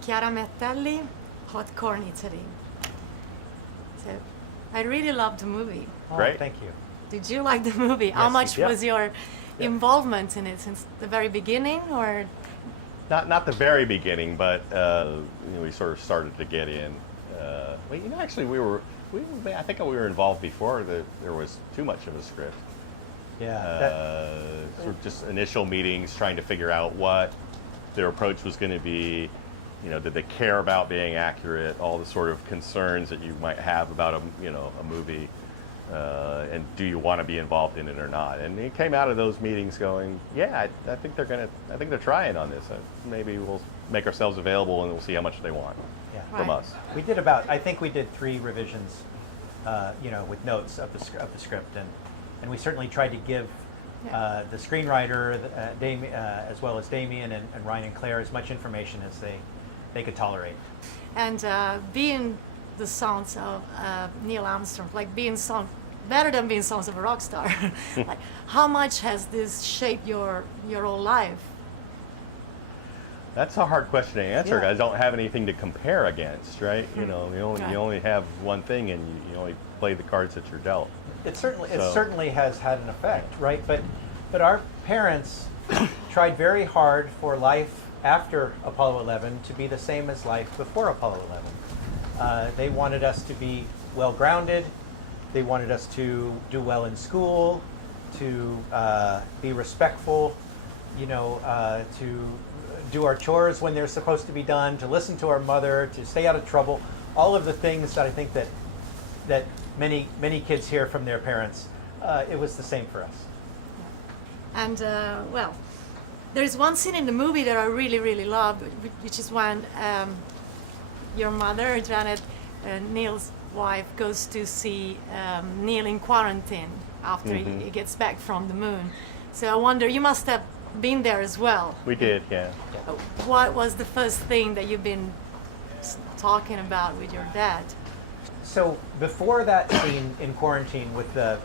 Chiara Meattelli, Hot Corn Italy. So I really loved the movie. Oh, Great. Thank you. Did you like the movie? How Yes, much yeah. was your involvement in it since the very beginning, or? Not the very beginning, but we sort of started to get in. Well, actually, I think we were involved before there was too much of a script. Yeah. Sort of just initial meetings, trying to figure out what their approach was going to be. Did they care about being accurate? All the sort of concerns that you might have about a movie, and do you want to be involved in it or not? And he came out of those meetings going, yeah, I think they're trying on this. Maybe we'll make ourselves available and we'll see how much they want from Right. us. We did I think we did 3 revisions, with notes of the script, and we certainly tried to give the screenwriter, as well as Damien and Ryan and Claire, as much information as they could tolerate. And being the sons of Neil Armstrong, like better than being sons of a rock star, like how much has this shaped your whole life? That's a hard question to answer. Yeah. I don't have anything to compare against, right? You Right. only have one thing, and you only play the cards that you're dealt. It certainly So- has had an effect, right? But our parents tried very hard for life after Apollo 11 to be the same as life before Apollo 11. They wanted us to be well grounded. They wanted us to do well in school, to be respectful, to do our chores when they're supposed to be done, to listen to our mother, to stay out of trouble. All of the things that I think that many kids hear from their parents. It was the same for us. And well, there's one scene in the movie that I really, really loved, which is when your mother, Janet, Neil's wife, goes to see Neil in quarantine after he gets back from the moon. So I wonder, you must have been there as well. We did, yeah. What was the first thing that you've been talking about with your dad? So before that scene in quarantine with the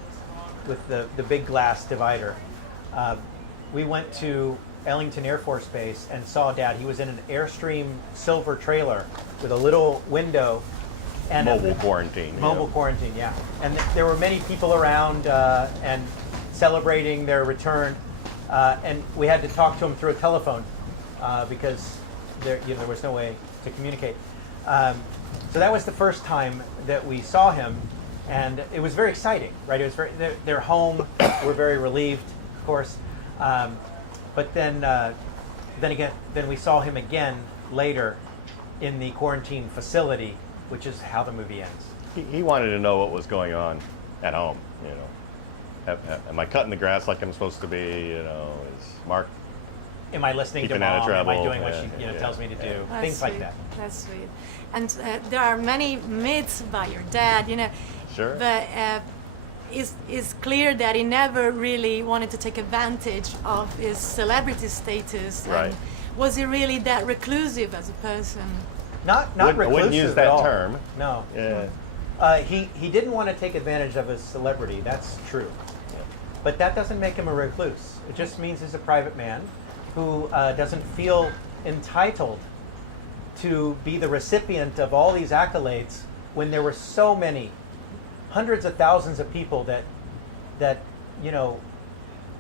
big glass divider, we went to Ellington Air Force Base and saw Dad. He was in an Airstream silver trailer with a little window and Mobile quarantine. Mobile quarantine, yeah. And there were many people around and celebrating their return, and we had to talk to him through a telephone because there was no way to communicate. So that was the first time that we saw him, and it was very exciting, right? It was they're home. We're very relieved, of course. But then we saw him again later in the quarantine facility, which is how the movie ends. He wanted to know what was going on at home. Am I cutting the grass like I'm supposed to be? Is Mark? Am I listening to Keeping out of Mom? Am I trouble? doing what she Yeah. tells me to do? That's Things like sweet. that. That's sweet. And there are many myths about your dad, Sure. But it's clear that he never really wanted to take advantage of his celebrity status. Right. And was he really that reclusive as a person? Not I reclusive wouldn't use at that all. term. No. Yeah. He didn't want to take advantage of his celebrity. That's true. But that doesn't make him a recluse. It just means he's a private man who doesn't feel entitled to be the recipient of all these accolades when there were so many, hundreds of thousands of people that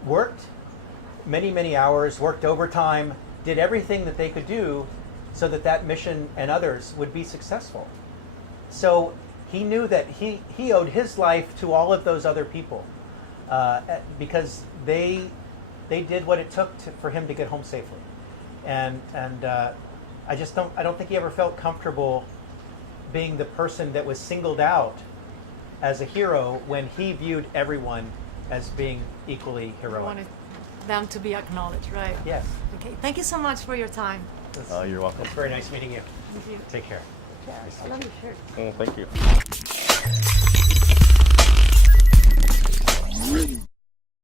worked many hours, worked overtime, did everything that they could do so that mission and others would be successful. So he knew that he owed his life to all of those other people because they did what it took for him to get home safely. And I don't think he ever felt comfortable being the person that was singled out as a hero when he viewed everyone as being equally He heroic. wanted them to be acknowledged, right? Yes. Okay. Thank you so much for your time. You're welcome. It's very nice meeting you. Thank you. Take care. I love your shirt. Oh, thank you.